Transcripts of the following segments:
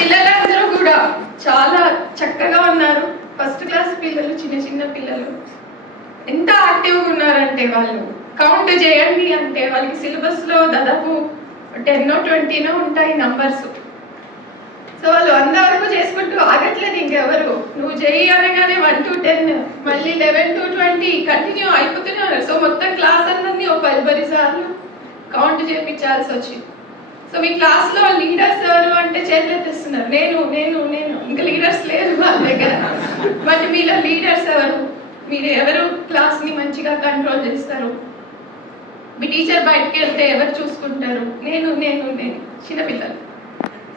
పిల్లలందరూ కూడా చాలా చక్కగా ఉన్నారు. ఫస్ట్ క్లాస్ పిల్లలు చిన్న చిన్న పిల్లలు. ఎంత యాక్టివ్గా ఉన్నారంటే వాళ్ళు. కౌంట్ చేయండి అంటే వాళ్ళకి సిలబస్లో దాదాపు టెన్నో ట్వంటీనో ఉంటాయి నంబర్స్ సో వాళ్ళు వంద వరకు చేసుకుంటూ ఆగట్లేదు ఇంకెవరు. నువ్వు చేయి అనగానే వన్ టు టెన్ మళ్ళీ లెవెన్ టు ట్వంటీ కంటిన్యూ అయిపోతున్నారు. సో మొత్తం క్లాస్ అందరినీ ఒక పది సార్లు కౌంట్ చేయించాల్సి వచ్చింది. సో మీ క్లాస్లో లీడర్స్ ఎవరు అంటే చేతులు ఎత్తిస్తున్నారు. నేను నేను నేను. ఇంకా లీడర్స్ లేరు వాళ్ళ దగ్గర. బట్ మీలో లీడర్స్ ఎవరు? మీరు ఎవరు క్లాస్ని మంచిగా కంట్రోల్ చేస్తారు? మీ టీచర్ బయటకు వెళ్తే ఎవరు చూసుకుంటారు? నేను నేను నేను. చిన్నపిల్లలు.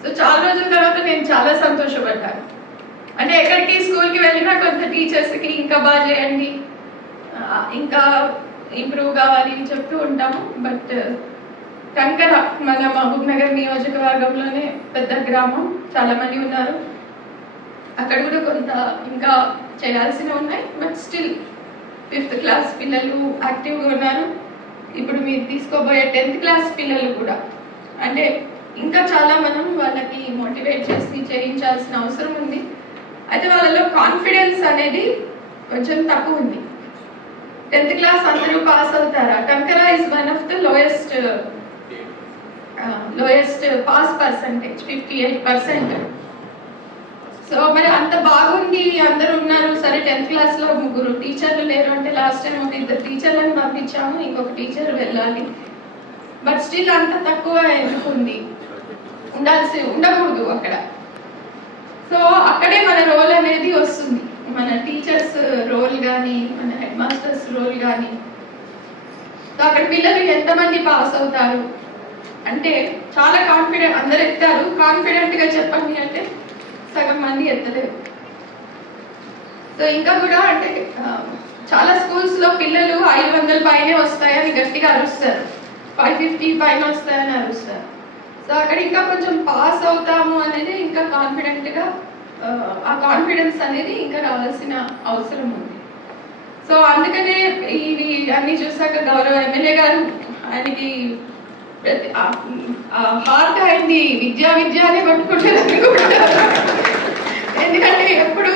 సో చాలా రోజుల తర్వాత నేను చాలా సంతోషపడ్డాను. అంటే ఎక్కడికి స్కూల్కి వెళ్ళినా కొంత టీచర్స్కి ఇంకా బాగా చేయండి. ఇంకా ఇంప్రూవ్ కావాలి అని చెప్తూ ఉంటాము. బట్ కంకర మన మహబూబ్ నగర్ నియోజకవర్గంలోనే పెద్ద గ్రామం. చాలా మంది ఉన్నారు. అక్కడ కూడా కొంత ఇంకా చేయాల్సినవి ఉన్నాయి. బట్ స్టిల్ ఫిఫ్త్ క్లాస్ పిల్లలు యాక్టివ్గా ఉన్నారు. ఇప్పుడు మీరు తీసుకోబోయే టెన్త్ క్లాస్ పిల్లలు కూడా. అంటే ఇంకా చాలా మనం వాళ్ళకి మోటివేట్ చేసి చేయించాల్సిన అవసరం ఉంది. అయితే వాళ్ళలో కాన్ఫిడెన్స్ అనేది కొంచెం తక్కువ ఉంది. టెన్త్ క్లాస్ అందరూ పాస్ అవుతారా? కంకరా is one of the lowest lowest pass percentage fifty eight percent so మరి అంత బాగుంది అందరూ ఉన్నారు. సరే టెన్త్ క్లాస్లో ముగ్గురు టీచర్లు లేరు అంటే లాస్ట్ టైం ఒక ఇద్దరు టీచర్లను పంపించాము. ఇంకొక టీచర్ వెళ్ళాలి. బట్ స్టిల్ అంత తక్కువ ఎందుకు ఉంది? ఉండాల్సి ఉండకూడదు అక్కడ. సో అక్కడే మన రోల్ అనేది వస్తుంది. మన టీచర్స్ రోల్ కానీ మన హెడ్ మాస్టర్స్ రోల్ కానీ సో అక్కడ పిల్లలు ఎంతమంది పాస్ అవుతారు? అంటే చాలా కాన్ఫిడెంట్ అందరు ఎత్తారు. కాన్ఫిడెంట్గా చెప్పండి అంటే సగం మంది ఎత్తలేరు. సో ఇంకా కూడా అంటే చాలా స్కూల్స్లో పిల్లలు ఐదు వందల పైనే వస్తాయని గట్టిగా అరుస్తారు. ఫైవ్ ఫిఫ్టీ పైన వస్తాయని అరుస్తారు. సో అక్కడ ఇంకా కొంచెం పాస్ అవుతాము అనేది ఇంకా కాన్ఫిడెంట్గా ఆ కాన్ఫిడెన్స్ అనేది ఇంకా రావాల్సిన అవసరం ఉంది. సో అందుకనే ఇవి అన్ని చూసాక గౌరవ ఎమ్మెల్యే గారు ఆయనకి ప్రతి హార్ట్ అయింది. విద్యా విద్య అని పట్టుకుంటారు ఎందుకంటే ఎప్పుడు